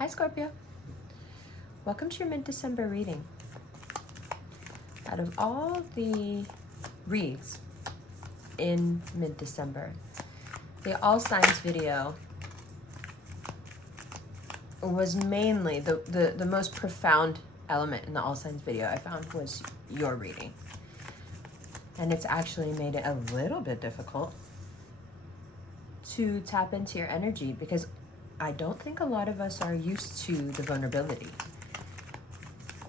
Hi Scorpio, welcome to your mid-December reading. Out of all the reads in mid-December, the all signs video was mainly the most profound element in the all signs video I found was your reading. And it's actually made it a little bit difficult to tap into your energy because I don't think a lot of us are used to the vulnerability.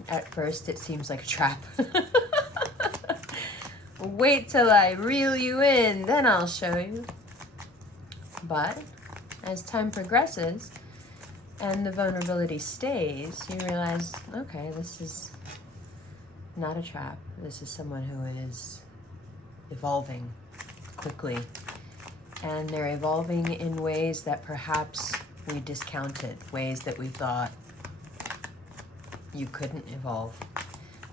At first, it seems like a trap. Wait till I reel you in, then I'll show you. But as time progresses and the vulnerability stays, you realize, okay, this is not a trap. This is someone who is evolving quickly. And they're evolving in ways that perhaps we discounted, ways that we thought you couldn't evolve.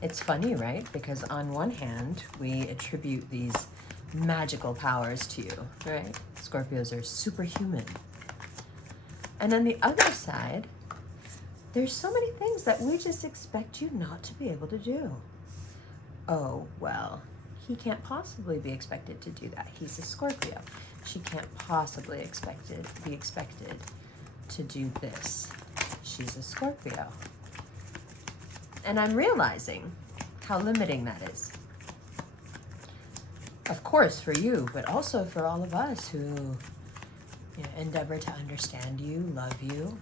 It's funny, right? Because on one hand, we attribute these magical powers to you, right? Scorpios are superhuman. And on the other side, there's so many things that we just expect you not to be able to do. Oh, well, he can't possibly be expected to do that. He's a Scorpio. She can't possibly be expected to do this. She's a Scorpio. And I'm realizing how limiting that is. Of course for you, but also for all of us who endeavor to understand you, love you,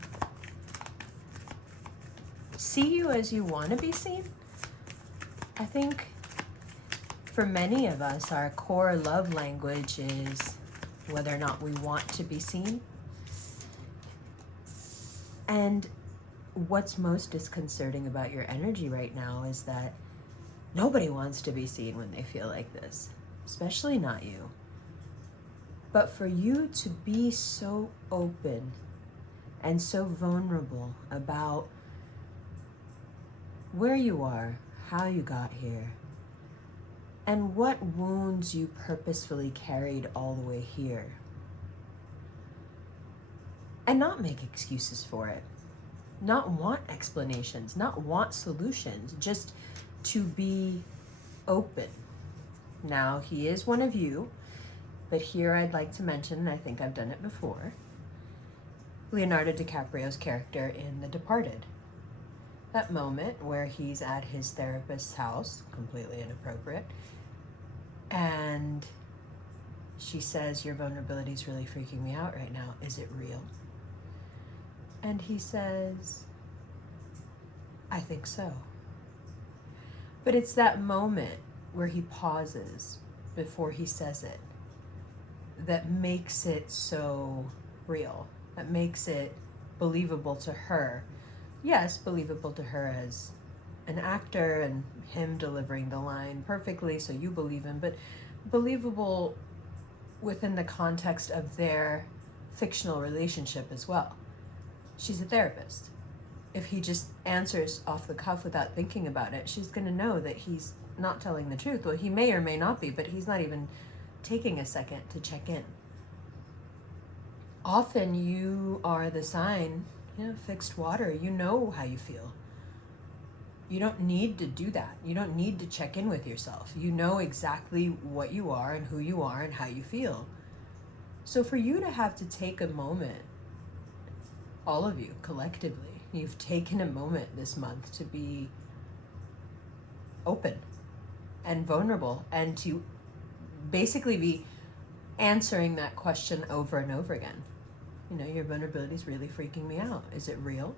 see you as you want to be seen. I think for many of us, our core love language is whether or not we want to be seen. And what's most disconcerting about your energy right now is that nobody wants to be seen when they feel like this, especially not you. But for you to be so open and so vulnerable about where you are, how you got here, and what wounds you purposefully carried all the way here, and not make excuses for it, not want explanations, not want solutions, just to be open. Now, he is one of you, but here I'd like to mention, and I think I've done it before, Leonardo DiCaprio's character in The Departed. That moment where he's at his therapist's house, completely inappropriate, and she says, "Your vulnerability is really freaking me out right now. Is it real?" And he says, "I think so." But it's that moment where he pauses before he says it that makes it so real, that makes it believable to her. Yes, believable to her as an actor and him delivering the line perfectly so you believe him, but believable within the context of their fictional relationship as well. She's a therapist. If he just answers off the cuff without thinking about it, she's going to know that he's not telling the truth. Well, he may or may not be, but he's not even taking a second to check in. Often you are the sign, fixed water. You know how you feel. You don't need to do that. You don't need to check in with yourself. You know exactly what you are and who you are and how you feel. So for you to have to take a moment, all of you collectively, you've taken a moment this month to be open and vulnerable and to basically be answering that question over and over again. Your vulnerability is really freaking me out. Is it real?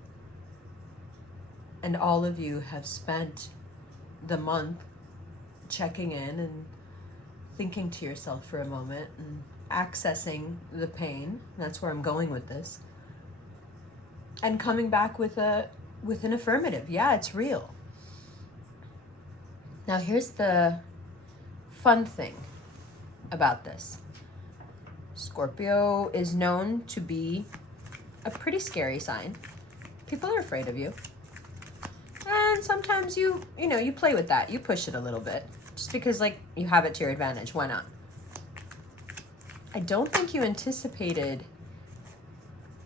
And all of you have spent the month checking in and thinking to yourself for a moment and accessing the pain. That's where I'm going with this. And coming back with an affirmative. Yeah, it's real. Now here's the fun thing about this. Scorpio is known to be a pretty scary sign. People are afraid of you. And sometimes you play with that. You push it a little bit. Just because you have it to your advantage. Why not? I don't think you anticipated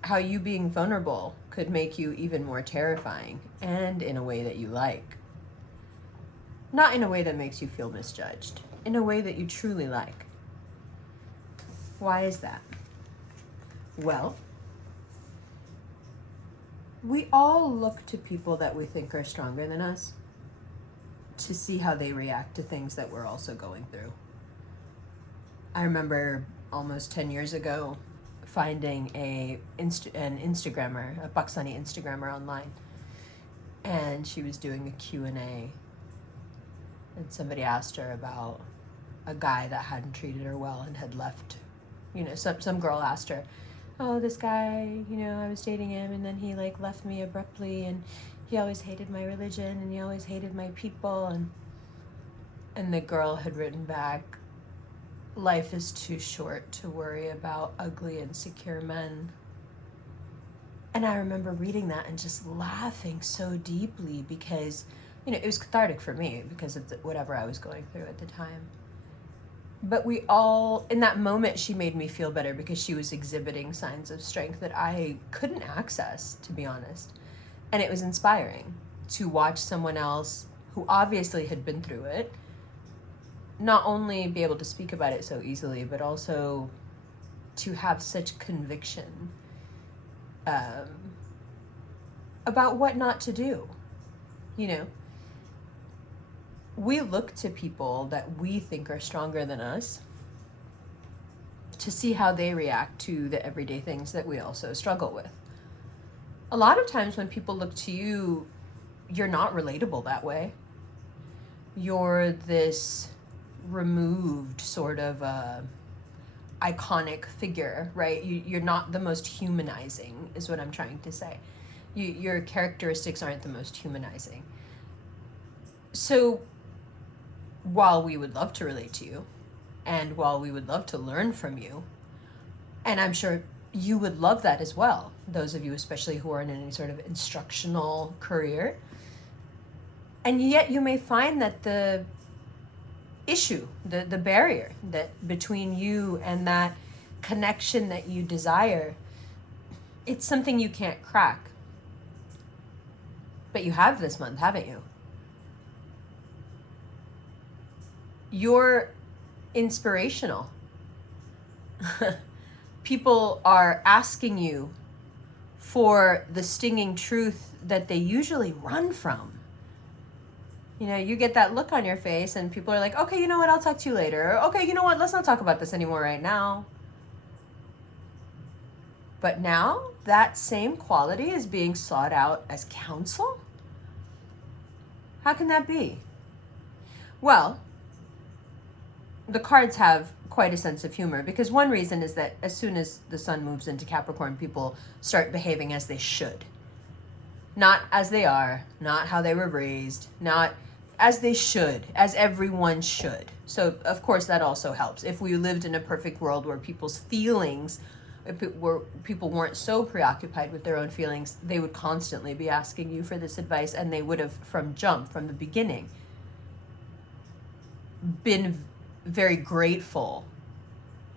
how you being vulnerable could make you even more terrifying, and in a way that you like. Not in a way that makes you feel misjudged, in a way that you truly like. Why is that? Well, we all look to people that we think are stronger than us to see how they react to things that we're also going through. I remember almost 10 years ago finding an Instagrammer, a Pakistani Instagrammer online, and she was doing a Q&A, and somebody asked her about a guy that hadn't treated her well and had left. Some girl asked her, oh, this guy, I was dating him, and then he left me abruptly, and he always hated my religion, and he always hated my people, and the girl had written back, life is too short to worry about ugly, insecure men. And I remember reading that and just laughing so deeply because, it was cathartic for me because of whatever I was going through at the time. But we all, in that moment, she made me feel better because she was exhibiting signs of strength that I couldn't access, to be honest. And it was inspiring to watch someone else who obviously had been through it not only be able to speak about it so easily, but also to have such conviction about what not to do. We look to people that we think are stronger than us to see how they react to the everyday things that we also struggle with. A lot of times when people look to you, you're not relatable that way. You're this removed sort of iconic figure, right? You're not the most humanizing, is what I'm trying to say. Your characteristics aren't the most humanizing. So while we would love to relate to you, and while we would love to learn from you, and I'm sure you would love that as well, those of you especially who are in any sort of instructional career, and yet you may find that the issue, the barrier that between you and that connection that you desire, it's something you can't crack. But you have this month, haven't you? You're inspirational. People are asking you for the stinging truth that they usually run from. You get that look on your face and people are like, okay, you know what, I'll talk to you later. Or, okay, you know what, let's not talk about this anymore right now. But now that same quality is being sought out as counsel? How can that be? Well, the cards have quite a sense of humor because one reason is that as soon as the sun moves into Capricorn, people start behaving as they should. Not as they are, not how they were raised, not as they should, as everyone should. So, of course, that also helps. If we lived in a perfect world where people's feelings, where people weren't so preoccupied with their own feelings, they would constantly be asking you for this advice, and they would have, from the beginning, been very grateful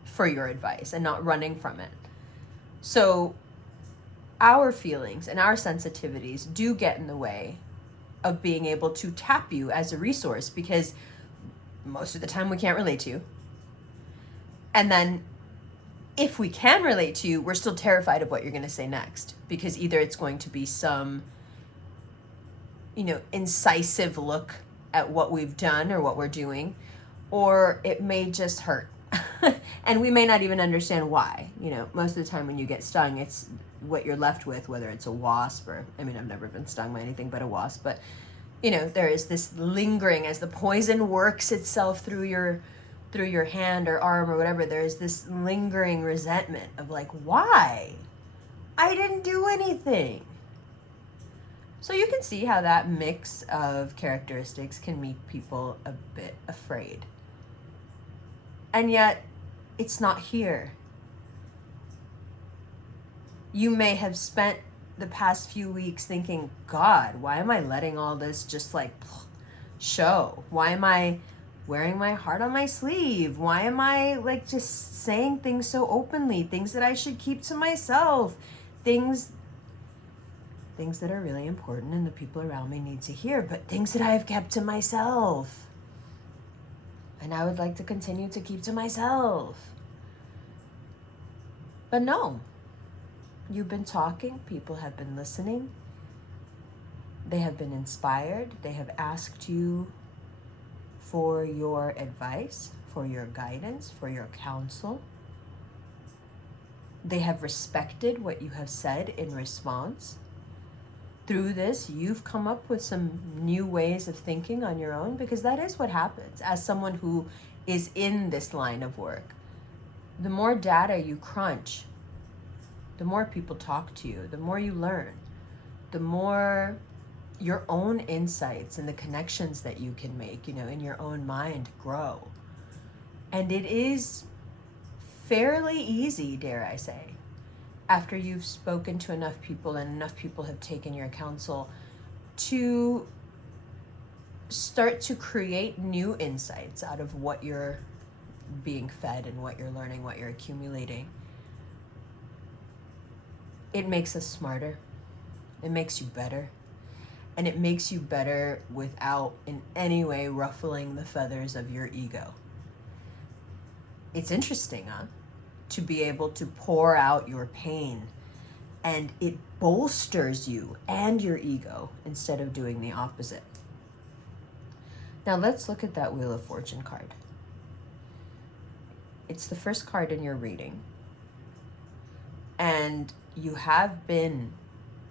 for your advice and not running from it. So our feelings and our sensitivities do get in the way of being able to tap you as a resource because most of the time we can't relate to you. And then if we can relate to you, we're still terrified of what you're going to say next because either it's going to be some, incisive look at what we've done or what we're doing, or it may just hurt. And we may not even understand why. Most of the time when you get stung, it's what you're left with, whether it's a wasp or, I've never been stung by anything but a wasp, but, there is this lingering as the poison works itself through your hand or arm or whatever, there's this lingering resentment of why? I didn't do anything. So you can see how that mix of characteristics can make people a bit afraid. And yet, it's not here. You may have spent the past few weeks thinking, God, why am I letting all this just show? Why am I wearing my heart on my sleeve? Why am I just saying things so openly, things that I should keep to myself, things things that are really important and the people around me need to hear, but things that I've kept to myself. And I would like to continue to keep to myself. But no, you've been talking, people have been listening, they have been inspired, they have asked you for your advice, for your guidance, for your counsel. They have respected what you have said in response. Through this, you've come up with some new ways of thinking on your own, because that is what happens as someone who is in this line of work. The more data you crunch, the more people talk to you, the more you learn, the more your own insights and the connections that you can make, in your own mind grow. And it is fairly easy, dare I say, after you've spoken to enough people and enough people have taken your counsel, to start to create new insights out of what you're being fed and what you're learning, what you're accumulating. It makes us smarter. It makes you better. And it makes you better without in any way ruffling the feathers of your ego. It's interesting, huh? To be able to pour out your pain, and it bolsters you and your ego instead of doing the opposite. Now let's look at that Wheel of Fortune card. It's the first card in your reading, and you have been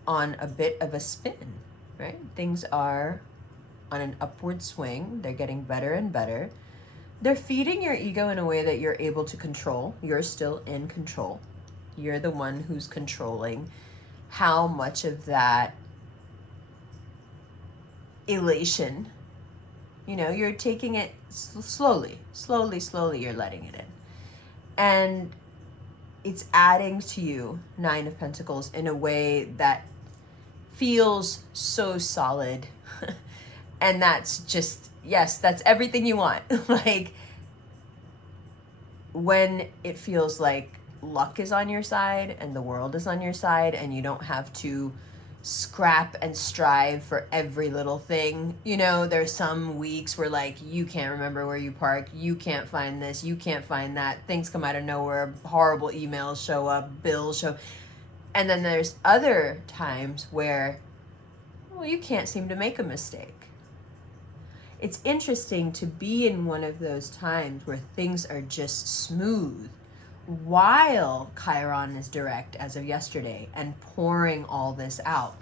on a bit of a spin, right? Things are on an upward swing. They're getting better and better. They're feeding your ego in a way that you're able to control. You're still in control. You're the one who's controlling how much of that elation, you're taking it slowly, you're letting it in. And it's adding to you, 9 of Pentacles, in a way that feels so solid. And that's just, yes, that's everything you want. Like, when it feels like luck is on your side and the world is on your side and you don't have to scrap and strive for every little thing. There's some weeks where, like, you can't remember where you park, you can't find this, you can't find that, things come out of nowhere, horrible emails show up, bills show. And then there's other times where, well, you can't seem to make a mistake. It's interesting to be in one of those times where things are just smooth while Chiron is direct as of yesterday and pouring all this out.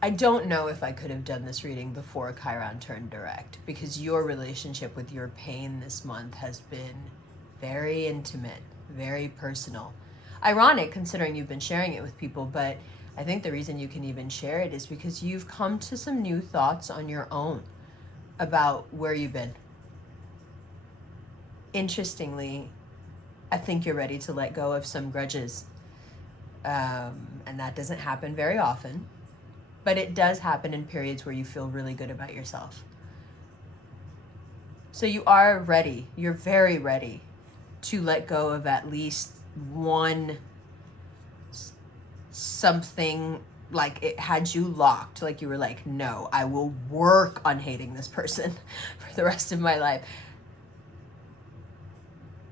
I don't know if I could have done this reading before Chiron turned direct, because your relationship with your pain this month has been very intimate, very personal. Ironic considering you've been sharing it with people, but I think the reason you can even share it is because you've come to some new thoughts on your own about where you've been. Interestingly, I think you're ready to let go of some grudges. And that doesn't happen very often, but it does happen in periods where you feel really good about yourself. So you are ready, you're very ready to let go of at least one something, like it had you locked, like you were like, no, I will work on hating this person for the rest of my life.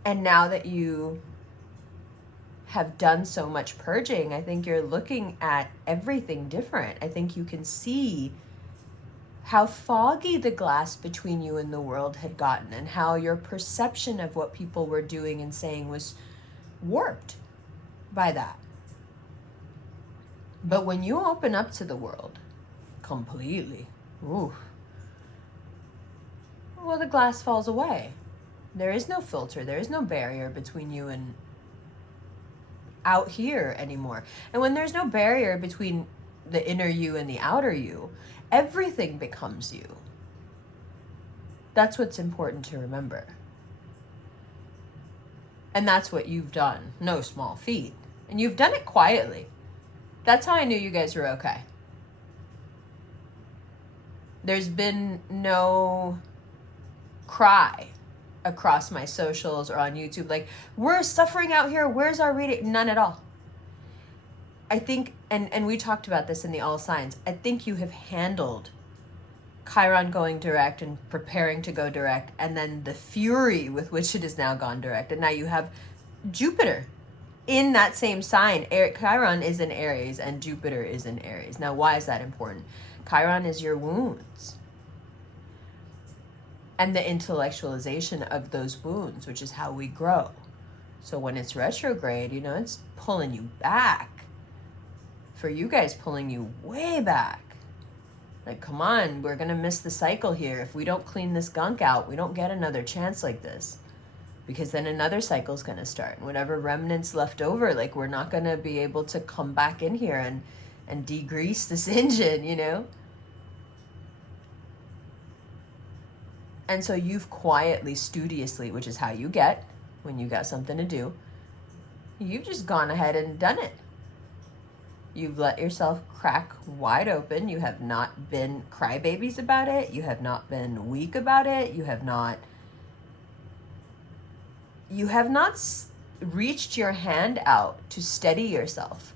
And now that you have done so much purging, I think you're looking at everything different. I think you can see how foggy the glass between you and the world had gotten, and how your perception of what people were doing and saying was warped by that. But when you open up to the world completely, well, the glass falls away. There is no filter. There is no barrier between you and out here anymore. And when there's no barrier between the inner you and the outer you, everything becomes you. That's what's important to remember. And that's what you've done. No small feat. And you've done it quietly. That's how I knew you guys were okay. There's been no cry across my socials or on YouTube, like, we're suffering out here, where's our reading? None at all. I think, and we talked about this in the all signs, I think you have handled Chiron going direct and preparing to go direct, and then the fury with which it has now gone direct. And now you have Jupiter in that same sign. Chiron is in Aries and Jupiter is in Aries. Now, why is that important? Chiron is your wounds and the intellectualization of those wounds, which is how we grow. So when it's retrograde, you know, it's pulling you back. For you guys, pulling you way back. Like, come on, we're going to miss the cycle here. If we don't clean this gunk out, we don't get another chance like this. Because then another cycle's going to start. And whatever remnants left over, like, we're not going to be able to come back in here and degrease this engine, you know? And so you've quietly, studiously, which is how you get when you got something to do, you've just gone ahead and done it. You've let yourself crack wide open. You have not been crybabies about it. You have not been weak about it. You have not reached your hand out to steady yourself.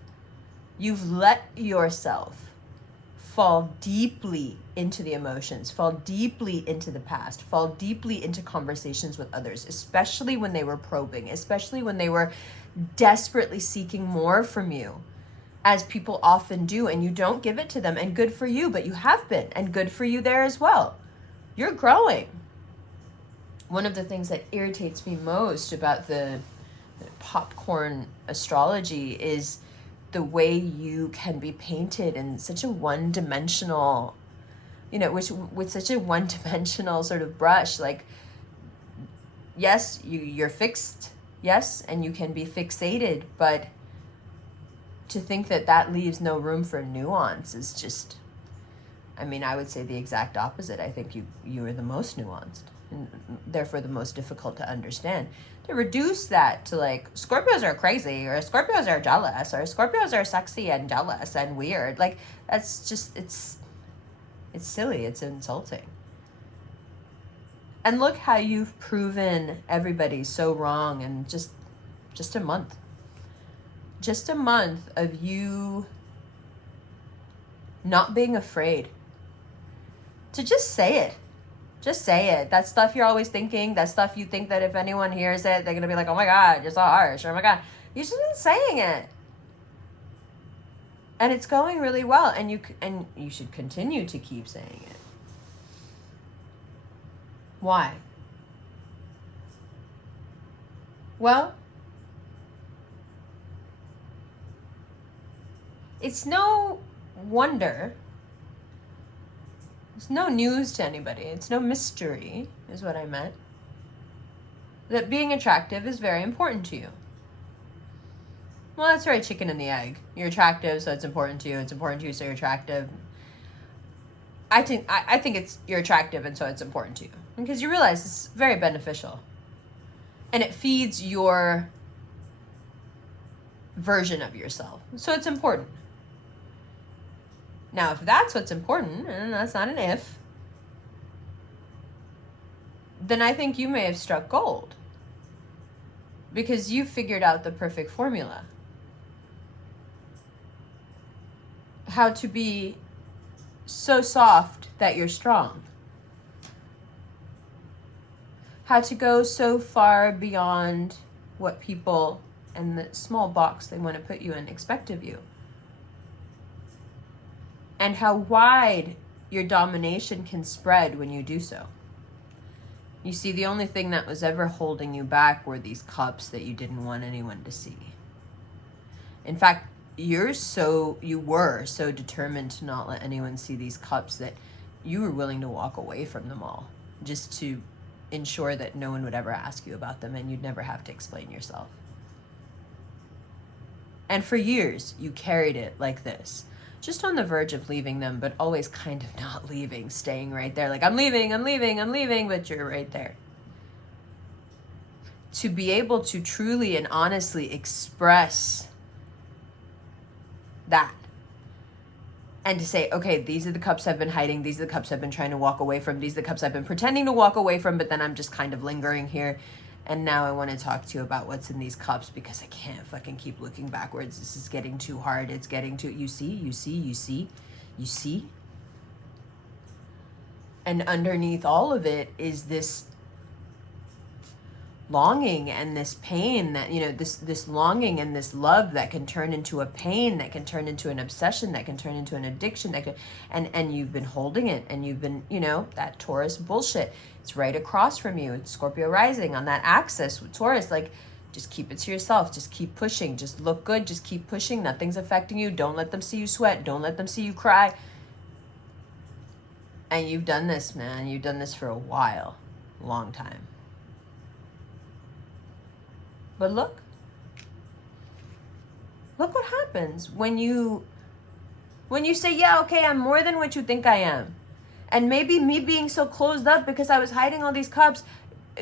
You've let yourself fall deeply into the emotions, fall deeply into the past, fall deeply into conversations with others, especially when they were probing, especially when they were desperately seeking more from you, as people often do, and you don't give it to them. And good for you, but you have been, and good for you there as well. You're growing. One of the things that irritates me most about the popcorn astrology is the way you can be painted in such a one-dimensional, you know, with such a one-dimensional sort of brush. Like, yes, you're fixed, yes, and you can be fixated, but to think that that leaves no room for nuance is just, I mean, I would say the exact opposite. I think you are the most nuanced and therefore the most difficult to understand. To reduce that to like, Scorpios are crazy, or Scorpios are jealous, or Scorpios are sexy and jealous and weird. Like, that's just, it's silly. It's insulting. And look how you've proven everybody so wrong in just a month. Just a month of you not being afraid to just say it. Just say it. That stuff you're always thinking, that stuff you think that if anyone hears it, they're going to be like, oh my God, you're so harsh. Or, oh my God, you should have been saying it. And it's going really well. And you should continue to keep saying it. Why? Well, it's no wonder. It's no news to anybody. It's no mystery, is what I meant, that being attractive is very important to you. Well, that's right, chicken and the egg. You're attractive, so it's important to you. It's important to you, so you're attractive. I think it's you're attractive, and so it's important to you. Because you realize it's very beneficial. And it feeds your version of yourself. So it's important. Now, if that's what's important, and that's not an if, then I think you may have struck gold. Because you figured out the perfect formula. How to be so soft that you're strong. How to go so far beyond what people and the small box they want to put you in expect of you. And how wide your domination can spread when you do so. You see, the only thing that was ever holding you back were these cups that you didn't want anyone to see. In fact, you were so determined to not let anyone see these cups that you were willing to walk away from them all, just to ensure that no one would ever ask you about them and you'd never have to explain yourself. And for years, you carried it like this. Just on the verge of leaving them, but always kind of not leaving, staying right there. Like, I'm leaving, but you're right there. To be able to truly and honestly express that. And to say, okay, these are the cups I've been hiding. These are the cups I've been trying to walk away from. These are the cups I've been pretending to walk away from, but then I'm just kind of lingering here. And now I want to talk to you about what's in these cups, because I can't fucking keep looking backwards. This is getting too hard. It's getting too, you see? And underneath all of it is this longing and this pain that, this longing and this love that can turn into a pain, that can turn into an obsession, that can turn into an addiction, and you've been holding it, and you've been, that Taurus bullshit. It's right across from you. It's Scorpio rising on that axis with Taurus. Like, just keep it to yourself. Just keep pushing. Just look good. Just keep pushing. Nothing's affecting you. Don't let them see you sweat. Don't let them see you cry. And you've done this, man. You've done this for a while. Long time. But look what happens when you say, yeah, okay, I'm more than what you think I am. And maybe me being so closed up because I was hiding all these cups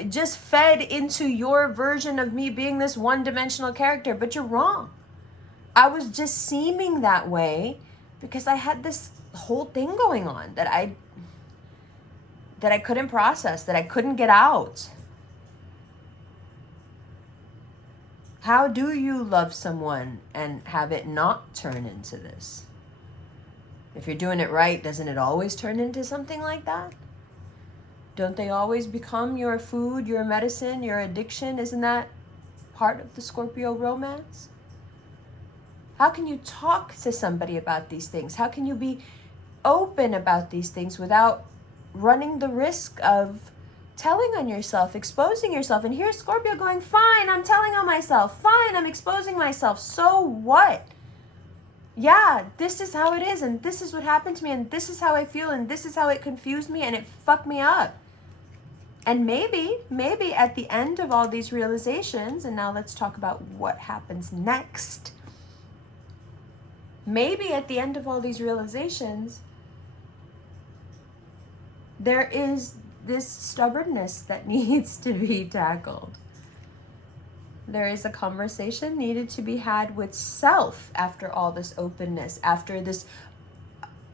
just fed into your version of me being this one-dimensional character. But you're wrong. I was just seeming that way because I had this whole thing going on that I couldn't process, that I couldn't get out. How do you love someone and have it not turn into this? If you're doing it right, doesn't it always turn into something like that? Don't they always become your food, your medicine, your addiction? Isn't that part of the Scorpio romance? How can you talk to somebody about these things? How can you be open about these things without running the risk of telling on yourself, exposing yourself? And here's Scorpio going, fine, I'm telling on myself. Fine, I'm exposing myself. So what? Yeah, this is how it is, and this is what happened to me, and this is how I feel, and this is how it confused me, and it fucked me up. And maybe at the end of all these realizations, and now let's talk about what happens next. Maybe at the end of all these realizations, there is this stubbornness that needs to be tackled. There is a conversation needed to be had with self after all this openness, after this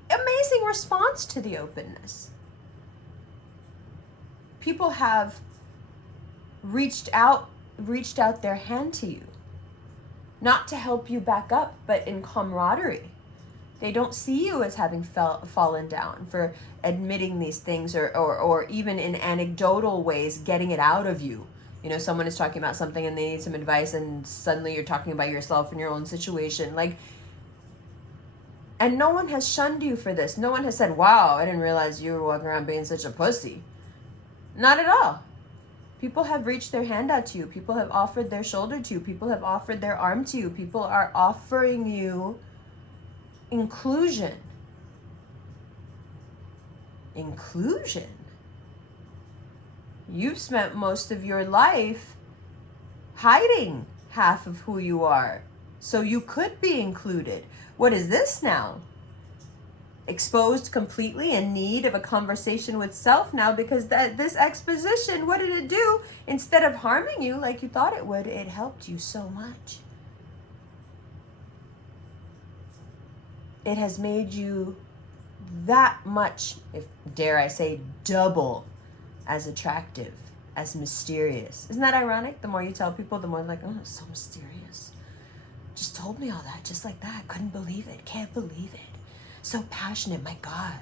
amazing response to the openness. People have reached out their hand to you, not to help you back up, but in camaraderie. They don't see you as having fallen down for admitting these things, or even in anecdotal ways getting it out of you. Someone is talking about something and they need some advice, and suddenly you're talking about yourself and your own situation. And no one has shunned you for this. No one has said, wow, I didn't realize you were walking around being such a pussy. Not at all. People have reached their hand out to you. People have offered their shoulder to you. People have offered their arm to you. People are offering you inclusion. Inclusion. You've spent most of your life hiding half of who you are, so you could be included. What is this now? Exposed completely, in need of a conversation with self now, because this exposition, what did it do? Instead of harming you like you thought it would, it helped you so much. It has made you that much, if dare I say, double as attractive, as mysterious. Isn't that ironic? The more you tell people, the more like, oh, it's so mysterious. Just told me all that, just like that. Couldn't believe it. Can't believe it. So passionate, my God.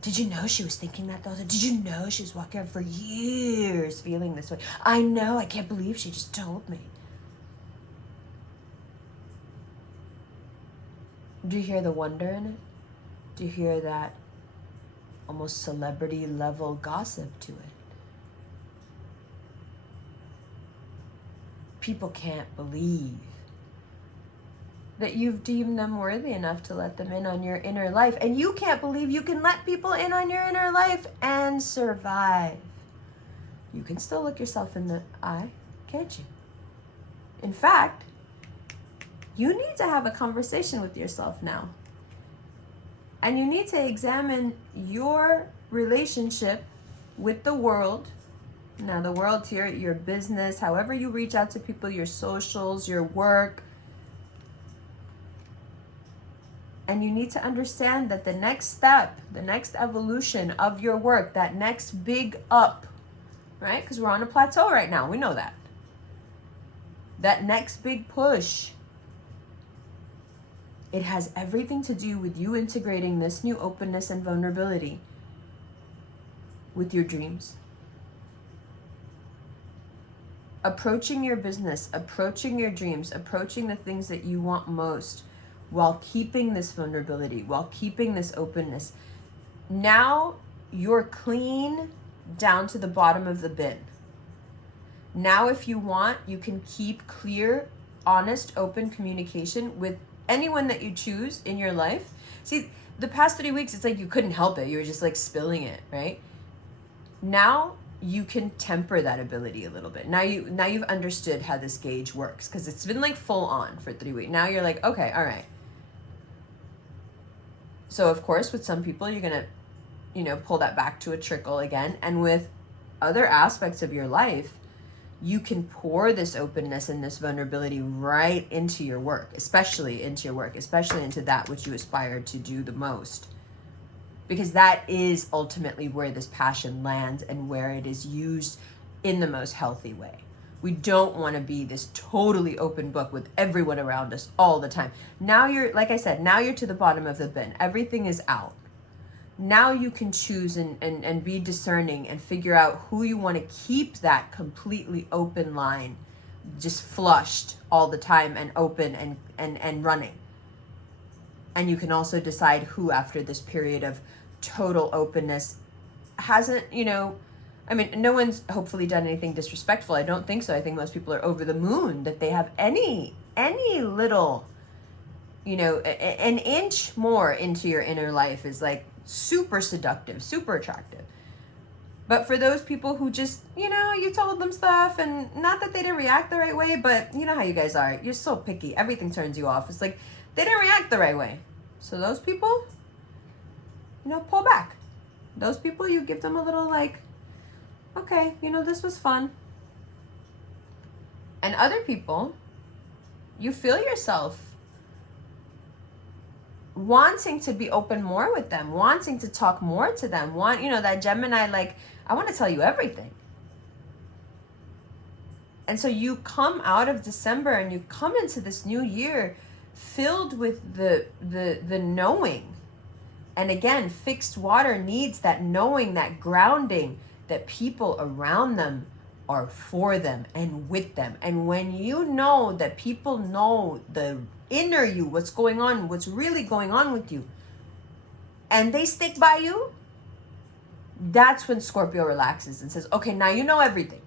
Did you know she was thinking that though? Did you know she was walking around for years feeling this way? I know, I can't believe she just told me. Do you hear the wonder in it? Do you hear that almost celebrity level gossip to it? People can't believe that you've deemed them worthy enough to let them in on your inner life. And you can't believe you can let people in on your inner life and survive. You can still look yourself in the eye, can't you? In fact, you need to have a conversation with yourself now. And you need to examine your relationship with the world. Now, the world's here, your business, however you reach out to people, your socials, your work. And you need to understand that the next step, the next evolution of your work, that next big up right? Because we're on a plateau right now. We know that. That next big push, it has everything to do with you integrating this new openness and vulnerability with your dreams. Approaching your business, approaching your dreams, approaching the things that you want most while keeping this vulnerability, while keeping this openness. Now you're clean down to the bottom of the bin. Now, if you want, you can keep clear, honest, open communication with anyone that you choose in your life. See, the past 3 weeks, it's like you couldn't help it. You were just like spilling it, right? Now you can temper that ability a little bit. Now you've understood how this gauge works, because it's been like full on for 3 weeks. Now you're like, okay, all right. So of course, with some people, you're gonna, pull that back to a trickle again. And with other aspects of your life, you can pour this openness and this vulnerability right into your work, especially into your work, especially into that which you aspire to do the most. Because that is ultimately where this passion lands and where it is used in the most healthy way. We don't want to be this totally open book with everyone around us all the time. Now you're, like I said, now you're to the bottom of the bin. Everything is out. Now you can choose and be discerning and figure out who you want to keep that completely open line, just flushed all the time and open and running. And you can also decide who, after this period of total openness, hasn't, no one's hopefully done anything disrespectful. I don't think so. I think most people are over the moon that they have any little, an inch more into your inner life is like super seductive, super attractive. But for those people who just, you told them stuff, and not that they didn't react the right way, but you know how you guys are. You're so picky. Everything turns you off. It's like they didn't react the right way. So those people, pull back. Those people, you give them a little like, okay, this was fun. And other people, you feel yourself wanting to be open more with them, wanting to talk more to them, that Gemini, like, I want to tell you everything. And so you come out of December and you come into this new year filled with the knowing. And again, fixed water needs that knowing, that grounding, that people around them are for them and with them. And when you know that people know the inner you, what's going on, what's really going on with you, and they stick by you, that's when Scorpio relaxes and says, okay, now you know everything.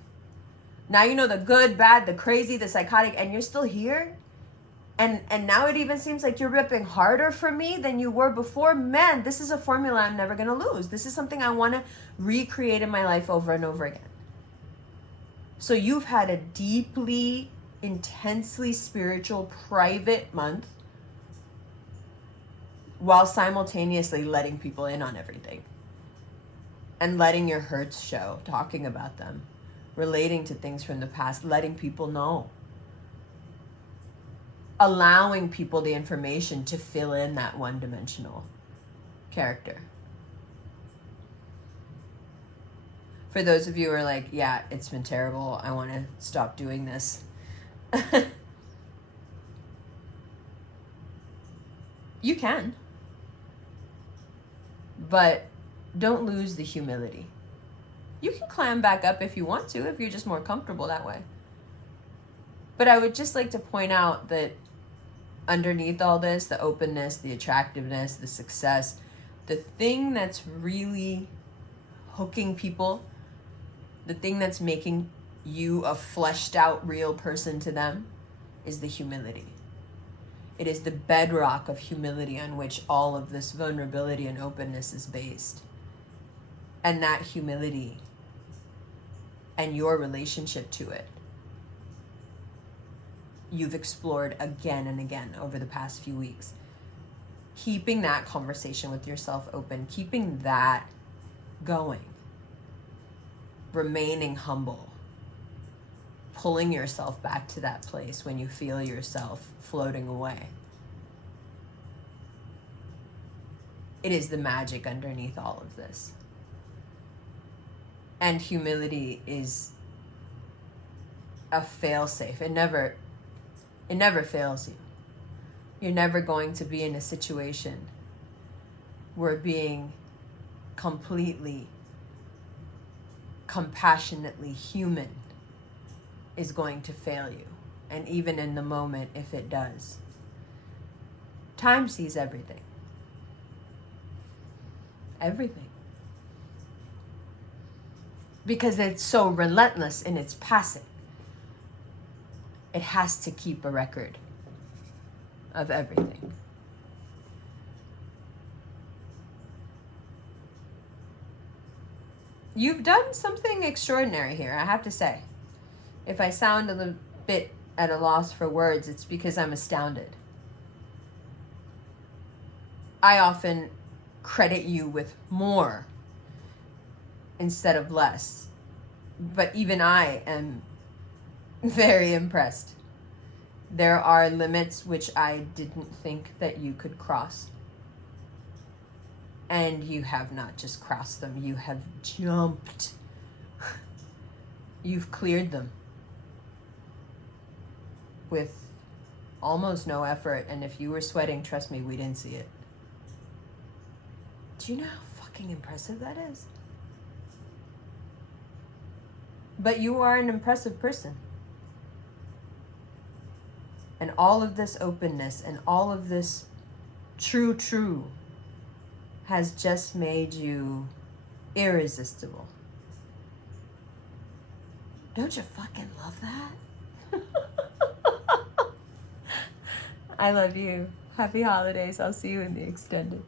Now you know the good, bad, the crazy, the psychotic, and you're still here. And now it even seems like you're ripping harder for me than you were before. Man, this is a formula I'm never going to lose. This is something I want to recreate in my life over and over again. So you've had a deeply, intensely spiritual, private month while simultaneously letting people in on everything. And letting your hurts show, talking about them, relating to things from the past, letting people know. Allowing people the information to fill in that one-dimensional character. For those of you who are like, yeah, it's been terrible, I want to stop doing this. You can. But don't lose the humility. You can climb back up if you want to, if you're just more comfortable that way. But I would just like to point out that underneath all this, the openness, the attractiveness, the success, the thing that's really hooking people, the thing that's making you a fleshed out real person to them, is the humility. It is the bedrock of humility on which all of this vulnerability and openness is based. And that humility and your relationship to it, you've explored again and again over the past few weeks. Keeping that conversation with yourself open, keeping that going, remaining humble, pulling yourself back to that place when you feel yourself floating away. It is the magic underneath all of this. And humility is a fail-safe. It never fails you. You're never going to be in a situation where being completely, compassionately human is going to fail you. And even in the moment, if it does, time sees everything. Everything. Because it's so relentless in its passing. It has to keep a record of everything. You've done something extraordinary here, I have to say. If I sound a little bit at a loss for words, it's because I'm astounded. I often credit you with more instead of less. But even I am very impressed. There are limits which I didn't think that you could cross. And you have not just crossed them, you have jumped. You've cleared them with almost no effort. And if you were sweating, trust me, we didn't see it. Do you know how fucking impressive that is? But you are an impressive person. And all of this openness and all of this true has just made you irresistible. Don't you fucking love that? I love you. Happy holidays. I'll see you in the extended.